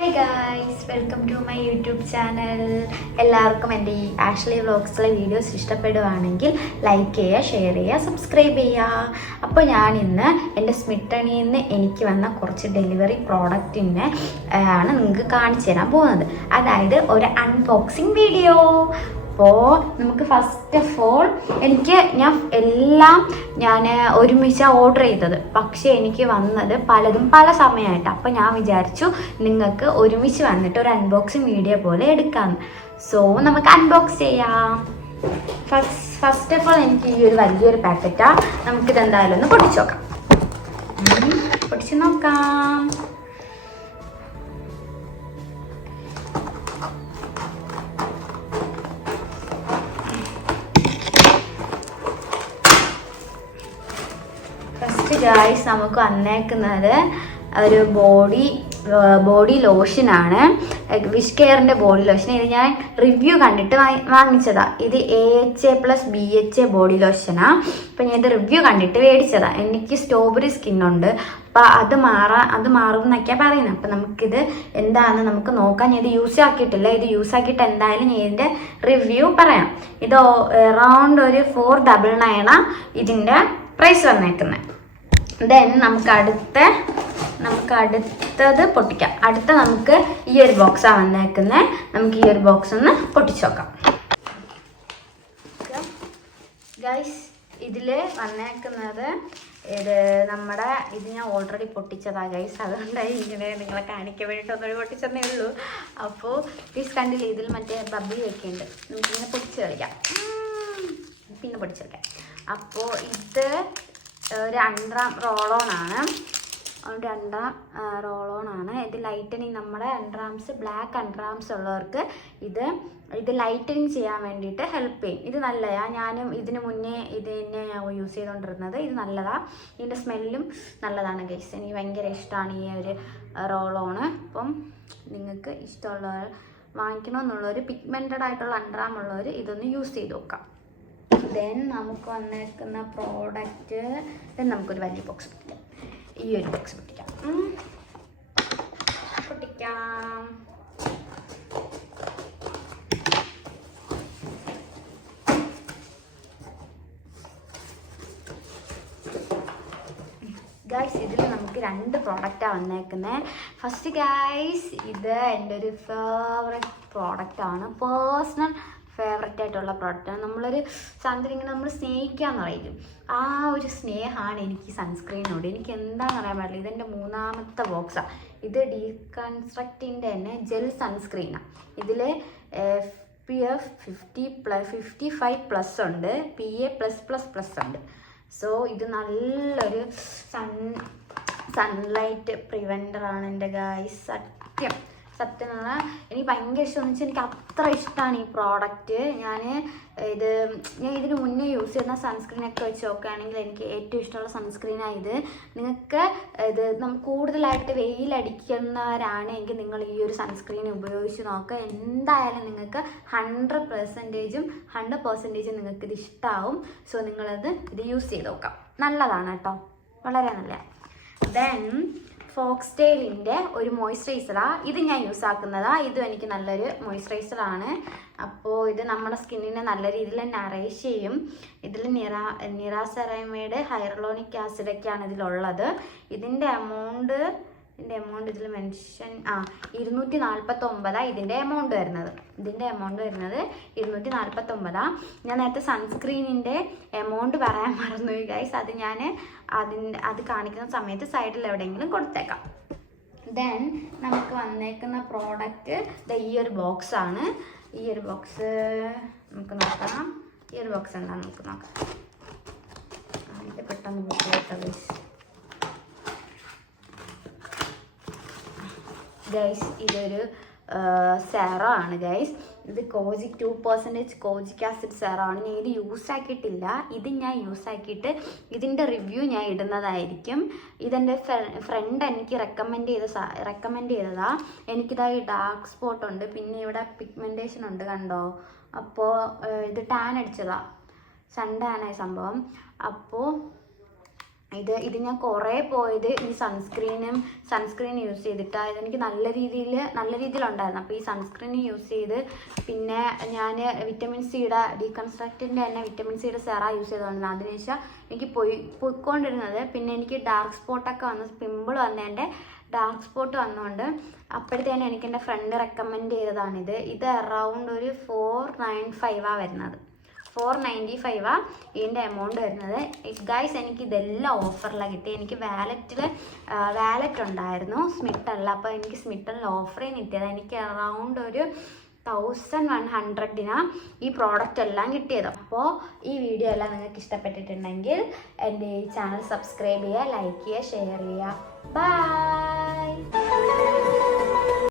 Hey guys, welcome to my YouTube channel. എല്ലാവർക്കും എൻ്റെ ഈ ആഷ്ലി വ്ളോഗ്സിലെ വീഡിയോസ് ഇഷ്ടപ്പെടുവാണെങ്കിൽ ലൈക്ക് ചെയ്യുക, ഷെയർ ചെയ്യുക, സബ്സ്ക്രൈബ് ചെയ്യുക. അപ്പോൾ ഞാൻ ഇന്ന് എൻ്റെ സ്മിട്ടണിയിൽ നിന്ന് എനിക്ക് വന്ന കുറച്ച് ഡെലിവറി പ്രോഡക്റ്റിനെ ആണ് നിങ്ങൾക്ക് കാണിച്ചു തരാൻ പോകുന്നത്. അതായത് ഒരു അൺബോക്സിങ് വീഡിയോ. അപ്പോൾ നമുക്ക് ഫസ്റ്റ് ഓഫ് ഓൾ ഞാൻ എല്ലാം ഒരുമിച്ചാണ് ഓർഡർ ചെയ്തത്. പക്ഷേ എനിക്ക് വന്നത് പലതും പല സമയമായിട്ട്. അപ്പോൾ ഞാൻ വിചാരിച്ചു നിങ്ങൾക്ക് ഒരുമിച്ച് വന്നിട്ട് ഒരു അൺബോക്സിങ് വീഡിയോ പോലെ എടുക്കാമെന്ന്. സോ നമുക്ക് അൺബോക്സ് ചെയ്യാം. ഫസ്റ്റ് ഓഫ് ഓൾ എനിക്ക് ഈ ഒരു വലിയൊരു പാക്കറ്റാണ്. നമുക്കിത് എന്തായാലും ഒന്ന് പൊട്ടിച്ചു നോക്കാം. പൊട്ടിച്ച് നോക്കാം. ഗായ്സ്, നമുക്ക് വന്നേക്കുന്നത് ഒരു ബോഡി ലോഷനാണ്. വിഷ് കെയറിൻ്റെ ബോഡി ലോഷൻ. ഇത് ഞാൻ റിവ്യൂ കണ്ടിട്ട് വാങ്ങിച്ചതാണ്. ഇത് AHA+BHA ബോഡി ലോഷനാണ്. അപ്പം ഞാൻ ഇത് റിവ്യൂ കണ്ടിട്ട് മേടിച്ചതാണ്. എനിക്ക് സ്ട്രോബെറി സ്കിന്നുണ്ട്. അപ്പം അത് മാറും എന്നൊക്കെയാണ് പറയുന്നത്. അപ്പം നമുക്കിത് എന്താണെന്ന് നമുക്ക് നോക്കാം. ഞാൻ ഇത് യൂസ് ആക്കിയിട്ടില്ല. ഇത് യൂസ് ആക്കിയിട്ട് എന്തായാലും ഞാൻ ഇതിൻ്റെ റിവ്യൂ പറയാം. ഇത് അറൗണ്ട് ഒരു 499 ഇതിൻ്റെ പ്രൈസ് വന്നേക്കുന്നത്. ദെൻ നമുക്ക് അടുത്തത് പൊട്ടിക്കാം. നമുക്ക് ഈ ഒരു ബോക്സാണ് വന്നേക്കുന്നത്. നമുക്ക് ഈ ഒരു ബോക്സ് ഒന്ന് പൊട്ടിച്ചു നോക്കാം. ഗൈസ്, ഇതിൽ വന്നേക്കുന്നത് ഇത് ഞാൻ ഓൾറെഡി പൊട്ടിച്ചതാണ് ഗൈസ്. അതുകൊണ്ടായി ഇങ്ങനെ നിങ്ങളെ കാണിക്കാൻ വേണ്ടിയിട്ട് ഒന്നുകൂടി പൊട്ടിച്ചതേ ഉള്ളൂ. അപ്പോൾ പ്ലീസ് കണ്ടില്ലേ, ഇതിൽ മറ്റേ ബബ്ബി ഒക്കെ ഉണ്ട്. നമുക്കിങ്ങനെ പൊട്ടിച്ച് കളിക്കാം. പിന്നെ പൊട്ടിച്ച് കളിക്കാം. അപ്പോൾ ഇത് ഒരു അണ്ടറാം റോളോണാണ്. ഇത് ലൈറ്റനിങ്, നമ്മുടെ അണ്ടറാംസ്, ബ്ലാക്ക് അണ്ടറാംസ് ഉള്ളവർക്ക് ഇത് ലൈറ്റനിങ് ചെയ്യാൻ വേണ്ടിയിട്ട് ഹെൽപ്പ് ചെയ്യും. ഇത് നല്ലതാണ്. ഞാനും ഇതിന് മുന്നേ ഇത് തന്നെ യൂസ് ചെയ്തുകൊണ്ടിരുന്നത്. ഇത് നല്ലതാണ്. ഇതിൻ്റെ സ്മെല്ലും നല്ലതാണ് ഗൈസ്. എനിക്ക് ഭയങ്കര ഇഷ്ടമാണ് ഈ ഒരു റോളോണ്. അപ്പം നിങ്ങൾക്ക് ഇഷ്ടമുള്ളവർ വാങ്ങിക്കണമെന്നുള്ളവർ, പിഗ്മെൻറ്റഡ് ആയിട്ടുള്ള അണ്ടറാം ഉള്ളവർ ഇതൊന്ന് യൂസ് ചെയ്ത് നോക്കാം. ദെൻ നമുക്ക് വന്നേക്കുന്ന പ്രോഡക്റ്റ്, നമുക്കൊരു വലിയ ബോക്സ് പൊട്ടിക്കാം. ഈ ഒരു ബോക്സ് പൊട്ടിക്കാം. ഗൈസ്, ഇതിൽ നമുക്ക് 2 പ്രോഡക്റ്റാണ് വന്നേക്കുന്നത്. ഫസ്റ്റ് ഗൈസ്, ഇത് എൻ്റെ ഒരു ഫേവറേറ്റ് പ്രോഡക്റ്റാണ്. പേഴ്സണൽ ഫേവററ്റ് ആയിട്ടുള്ള പ്രോഡക്റ്റാണ്. നമ്മളൊരു സാധനത്തിന് ഇങ്ങനെ നമ്മൾ സ്നേഹിക്കാന്ന് പറയും. ആ ഒരു സ്നേഹമാണ് എനിക്ക് സൺസ്ക്രീനോട്. എനിക്ക് എന്താണെന്ന് അറിയാൻ പാടില്ല. ഇതെൻ്റെ 3ാമത്തെ ബോക്സാണ്. ഇത് ഡീകൺസ്ട്രക്റ്റിൻ്റെ തന്നെ ജെൽ സൺസ്ക്രീനാണ്. ഇതിൽ SPF 55+ ഉണ്ട്, PA+++ ഉണ്ട്. സോ ഇത് നല്ലൊരു സൺലൈറ്റ് പ്രിവെൻറ്ററാണ് എൻ്റെ ഗായ്സ്. സത്യം പറഞ്ഞാൽ എനിക്ക് ഭയങ്കര ഇഷ്ടമെന്ന് വെച്ചാൽ എനിക്ക് അത്ര ഇഷ്ടമാണ് ഈ പ്രോഡക്റ്റ്. ഞാൻ ഇതിന് മുന്നേ യൂസ് ചെയ്യുന്ന സൺസ്ക്രീനൊക്കെ വെച്ച് നോക്കുകയാണെങ്കിൽ എനിക്ക് ഏറ്റവും ഇഷ്ടമുള്ള സൺസ്ക്രീനാണ് ഇത്. നിങ്ങൾക്ക് കൂടുതലായിട്ട് വെയിലടിക്കുന്നവരാണെങ്കിൽ നിങ്ങൾ ഈ ഒരു സൺസ്ക്രീൻ ഉപയോഗിച്ച് നോക്കുക. എന്തായാലും നിങ്ങൾക്ക് 100% നിങ്ങൾക്ക് ഇത് ഇഷ്ടമാവും. സോ ഇത് യൂസ് ചെയ്ത് നോക്കാം. നല്ലതാണ് കേട്ടോ, വളരെ നല്ലതാണ്. ദെൻ ഫോക്സ്ടെയിലിൻ്റെ ഒരു മോയ്സ്ചറൈസറാണ്. ഇത് ഞാൻ യൂസ് ആക്കുന്നതാണ്. ഇതും എനിക്ക് നല്ലൊരു മോയ്സ്ചറൈസറാണ്. അപ്പോൾ ഇത് നമ്മുടെ സ്കിന്നിനെ നല്ല രീതിയിൽ നറേഷ് ചെയ്യും. ഇതിൽ നിറാസെറമൈഡ്, ഹൈറലോണിക് ആസിഡൊക്കെയാണ് ഇതിലുള്ളത്. ഇതിൻ്റെ എമൗണ്ട് ഇതിൽ മെൻഷൻ 249 ഇതിൻ്റെ എമൗണ്ട് വരുന്നത്. 249. ഞാൻ നേരത്തെ സൺസ്ക്രീനിൻ്റെ എമൗണ്ട് പറയാൻ മറന്നുപോയി ഗൈസ്. അത് ഞാൻ അത് കാണിക്കുന്ന സമയത്ത് സൈഡിൽ എവിടെയെങ്കിലും കൊടുത്തേക്കാം. ദെൻ നമുക്ക് വന്നേക്കുന്ന പ്രോഡക്റ്റ് ഈ ഒരു ബോക്സാണ്. ഈ ഒരു ബോക്സ് നമുക്ക് നോക്കാം. ഈ ഒരു ബോക്സ് എന്താണെന്ന് നമുക്ക് നോക്കാം. ഇത് പെട്ടെന്ന് ബുക്ക് ചെയ്യട്ടോ ഗൈസ്. ഇതൊരു സെറം ആണ് ഗൈസ്. ഇത് 2% കോജിക് ആസിഡ് സെറമാണ്. ഞാൻ ഇത് യൂസ് ആക്കിയിട്ടില്ല. ഇത് ഞാൻ യൂസ് ആക്കിയിട്ട് ഇതിൻ്റെ റിവ്യൂ ഞാൻ ഇടുന്നതായിരിക്കും. ഇതെൻ്റെ ഫ്രണ്ട് എനിക്ക് റെക്കമെൻഡ് ചെയ്തതാണ്. എനിക്കിതായി ഡാർക്ക് സ്പോട്ട് ഉണ്ട്, പിന്നെ ഇവിടെ പിഗ്മെൻറ്റേഷൻ ഉണ്ട്, കണ്ടോ. അപ്പോൾ ഇത് ടാൻ അടിച്ചതാണ്, സൺ ടാനായ സംഭവം. അപ്പോൾ ഇത് ഞാൻ കുറേ പോയത് ഈ സൺസ്ക്രീൻ യൂസ് ചെയ്തിട്ടാണ്. ഇതെനിക്ക് നല്ല രീതിയിലുണ്ടായിരുന്നു. അപ്പോൾ ഈ സൺസ്ക്രീൻ യൂസ് ചെയ്ത് പിന്നെ ഞാൻ വിറ്റമിൻ സിയുടെ ഡീകൺസ്ട്രക്റ്റിൻ്റെ തന്നെ വിറ്റമിൻ സിയുടെ സെറ യൂസ് ചെയ്തുകൊണ്ടിരുന്നത്. അതിനുശേഷം എനിക്ക് പോയിക്കൊണ്ടിരുന്നത്. പിന്നെ എനിക്ക് ഡാർക്ക് സ്പോട്ടൊക്കെ വന്ന് പിമ്പിൾ വന്നതിൻ്റെ ഡാർക്ക് സ്പോട്ട് വന്നുകൊണ്ട് അപ്പോഴത്തേനും എനിക്ക് എൻ്റെ ഫ്രണ്ട് റെക്കമെൻഡ് ചെയ്തതാണിത്. ഇത് അറൗണ്ട് ഒരു 495 വരുന്നത്. 495 ഇതിൻ്റെ എമൗണ്ട് വരുന്നത്. ഗൈസ് എനിക്ക് ഇതെല്ലാം ഓഫറിലാണ് കിട്ടി. എനിക്ക് വാലറ്റ് ഉണ്ടായിരുന്നു സ്മിട്ടണിൽ. അപ്പോൾ എനിക്ക് സ്മിട്ടണിൽ ഓഫറിൽ കിട്ടിയത്. എനിക്ക് അറൗണ്ട് ഒരു 1100 ഈ പ്രോഡക്റ്റ് എല്ലാം കിട്ടിയത്. അപ്പോൾ ഈ വീഡിയോ എല്ലാം നിങ്ങൾക്ക് ഇഷ്ടപ്പെട്ടിട്ടുണ്ടെങ്കിൽ എൻ്റെ ഈ ചാനൽ സബ്സ്ക്രൈബ് ചെയ്യുക, ലൈക്ക് ചെയ്യുക, ഷെയർ ചെയ്യുക. ബൈ.